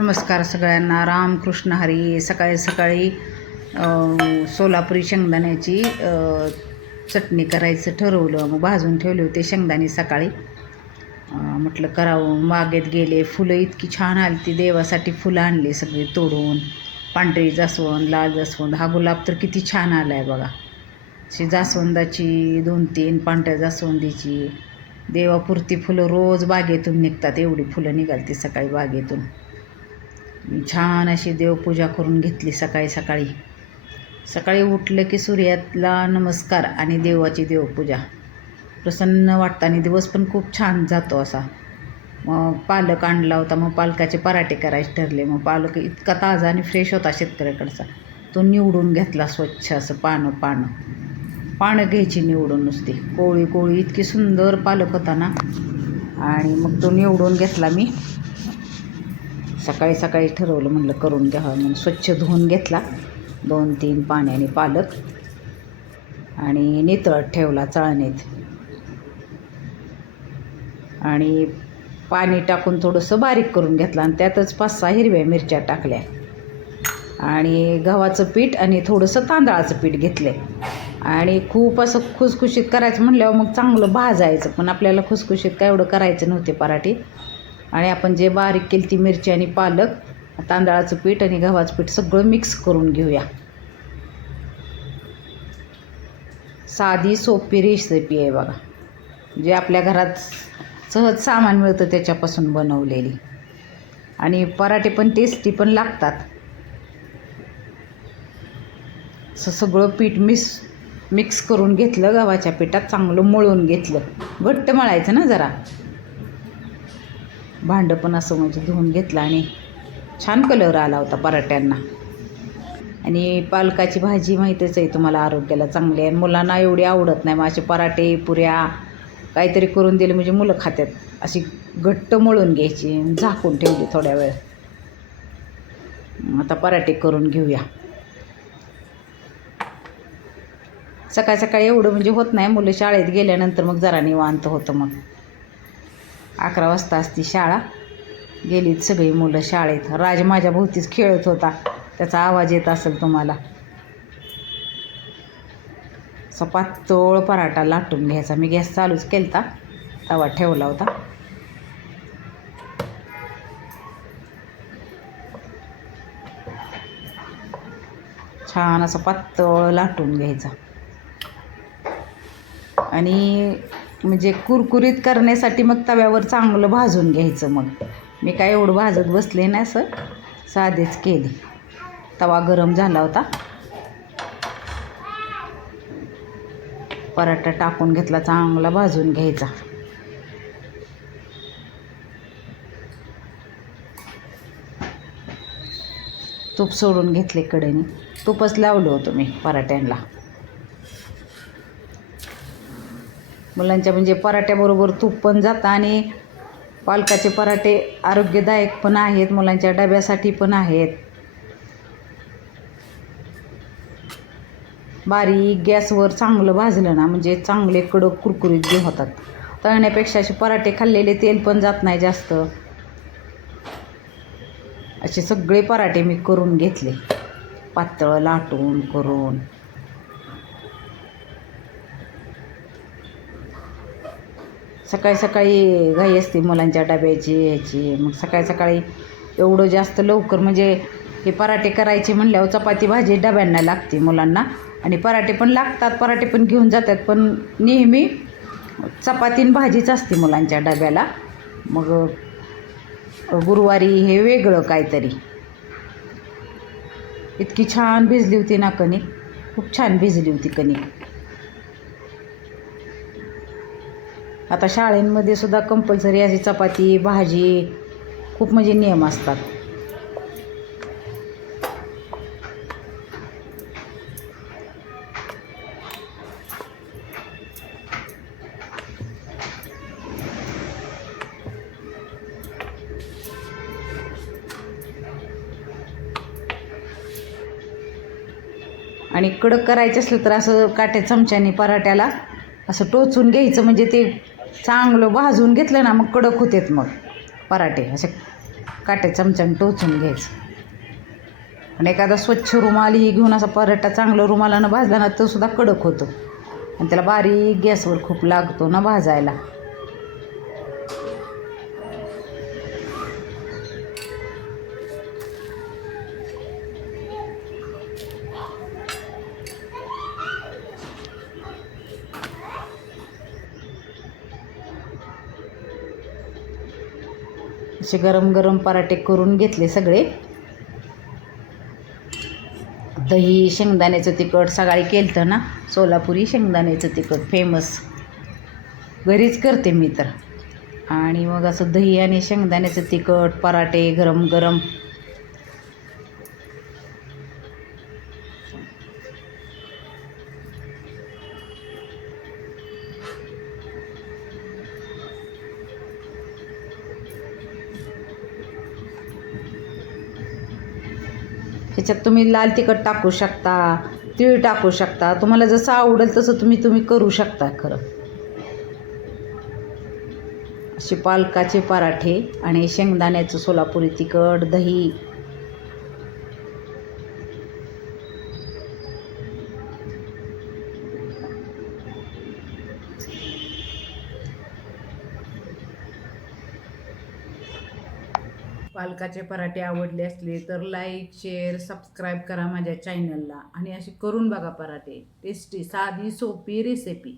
नमस्कार सगळ्यांना. रामकृष्ण हरी. सकाळी सकाळी सोलापुरी शेंगदाण्याची चटणी करायचं ठरवलं. मग भाजून ठेवले होते शेंगदाणे सकाळी. म्हटलं करावं. मागेत गेले, फुलं इतकी छान आली. ती देवासाठी फुलं आणली सगळी तोडून. पांढरी जास्वंद, लाल जास्वंद. हा गुलाब तर किती छान आला आहे बघा. अशी जास्वंदाची 2-3, पांढऱ्या जास्वंदीची. देवापुरती फुलं रोज बागेतून निघतात. एवढी फुलं निघाली सकाळी बागेतून. छान अशी देवपूजा करून घेतली सकाळी सकाळी. सकाळी उठलं की सूर्याला नमस्कार आणि देवाची देवपूजा. प्रसन्न वाटतं आणि दिवस पण खूप छान जातो असा. मग पालक आणला होता. मग पालकाचे पराठे करायचे ठरले. मग पालक इतका ताजा आणि फ्रेश होता शेतकऱ्याकडचा. तो निवडून घेतला स्वच्छ असं. पानं घ्यायची निवडून नुसती. कोळी कोळी इतकी सुंदर पालक होता ना. आणि मग तो निवडून घेतला मी. सकाळी सकाळी ठरवलं म्हटलं करून घ्यावं. मग स्वच्छ धुवून घेतला 2-3 पाण्याने पालक आणि नितळत ठेवला चाळणीत. आणि पाणी टाकून थोडंसं बारीक करून घेतलं आणि त्यातच 5-6 हिरव्या मिरच्या टाकल्या. आणि गव्हाचं पीठ आणि थोडंसं तांदळाचं पीठ घेतलं. आणि खूप असं खुसखुशीत करायचं म्हटल्यावर मग चांगलं भाजायचं. पण आपल्याला खुसखुशीत काय एवढं करायचं नव्हते पराठे. आणि आपण जे बारीक केली ती मिरची आणि पालक, तांदळाचं पीठ आणि गव्हाचं पीठ सगळं मिक्स करून घेऊया. साधी सोपी रेसिपी आहे बघा. जे आपल्या घरात सहज सामान मिळतं त्याच्यापासून बनवलेली. आणि पराठे पण टेस्टी पण लागतात. असं सगळं पीठ मिक्स करून घेतलं. गव्हाच्या पिठात चांगलं मळून घेतलं. घट्ट मळायचं ना जरा. भांडं पण असं म्हणजे धुवून घेतलं आणि छान कलर आला होता पराठ्यांना. आणि पालकाची भाजी माहीतच आहे तुम्हाला, आरोग्याला चांगली आहे. आणि मुलांना एवढी आवडत नाही. मग असे पराठे पुऱ्या काहीतरी करून दिले म्हणजे मुलं खातात. अशी घट्ट मळून घ्यायची, झाकून ठेवली थोड्या वेळ. आता पराठे करून घेऊया. सकाळी सकाळी एवढं म्हणजे होत नाही. मुलं शाळेत गेल्यानंतर मग जरा निवांत होतं. मग 11 वाजता असती शाळा. गेलीत सगळी मुलं शाळेत. राज माझ्या भोवतीच खेळत होता. त्याचा आवाज येत असेल तुम्हाला. असा पातळ पराठा लाटून घ्यायचा. मी गॅस चालूच केलता, तवा ठेवला होता. छान असं पातळ लाटून घ्यायचा. आणि म्हणजे कुरकुरीत करण्यासाठी मग तव्यावर चांगलं भाजून घ्यायचं. मग मी काय एवढं भाजत बसले नाही, असं साधेच केले. तवा गरम झाला होता. पराठा टाकून घेतला, चांगला भाजून घ्यायचा. तूप सोडून घेतले कडेने. तूपच लावलं होतं मी पराठ्यांना. मुलांच्या म्हणजे पराठ्याबरोबर तूप पण जातं. आणि पालकाचे पराठे आरोग्यदायक पण आहेत. मुलांच्या डब्यासाठी पण आहेत. बारीक गॅसवर चांगलं भाजलं ना म्हणजे चांगले कडक कुरकुरीत जे होतात. तळण्यापेक्षा असे पराठे खाल्लेले तेल पण जात नाही जास्त. असे सगळे पराठे मी करून घेतले, पातळ लाटून करून. सकाळी सकाळी घाई असते मुलांच्या डब्याची ह्याची. मग सकाळी सकाळी एवढं जास्त लवकर म्हणजे हे पराठे करायचे म्हणल्यावर चपाती भाजी डब्यांना लागते मुलांना. आणि पराठे पण लागतात, पराठे पण घेऊन जातात. पण नेहमी चपाती आणि भाजीच असते मुलांच्या डब्याला. मग गुरुवारी हे वेगळं काहीतरी. इतकी छान भिजली होती ना कणिक. खूप छान भिजली होती कणिक. आता शाळेंमध्ये सुद्धा कंपल्सरी अशी चपाती भाजी खूप म्हणजे नियम असतात. आणि कडक करायचं असलं तर असं काट्या चमच्याने पराठ्याला असं टोचून घ्यायचं. म्हणजे ते चांगलं भाजून घेतलं ना मग कडक होतात मग पराठे. असे काट्या चमच्याने टोचून घ्यायचं. आणि एखादा स्वच्छ रुमाल ही घेऊन असा पराठा चांगलं रुमालानं भाजला ना तो सुद्धा कडक होतो आणि त्याला बारीक गॅसवर खूप लागतो ना भाजायला. असे गरम गरम पराठे करून घेतले सगळे. दही शेंगदाण्याचं तिखट सकाळी केलं ना, सोलापुरी शेंगदाण्याचं तिखट फेमस, घरीच करते मी तर. आणि मग असं दही आणि शेंगदाण्याचं तिखट पराठे गरम गरम. ह्याच्यात तुम्ही लाल तिखट टाकू शकता, तीळ टाकू शकता, तुम्हाला जसं आवडेल तसं तुम्ही करू शकता. खरं असे पालकाचे पराठे आणि शेंगदाण्याचं सोलापुरी तिखट दही. पालकाचे पराठे आवडले असले तर लाईक शेअर सबस्क्राईब करा माझ्या चॅनलला. आणि अशी करून बघा पराठे, टेस्टी साधी सोपी रेसिपी.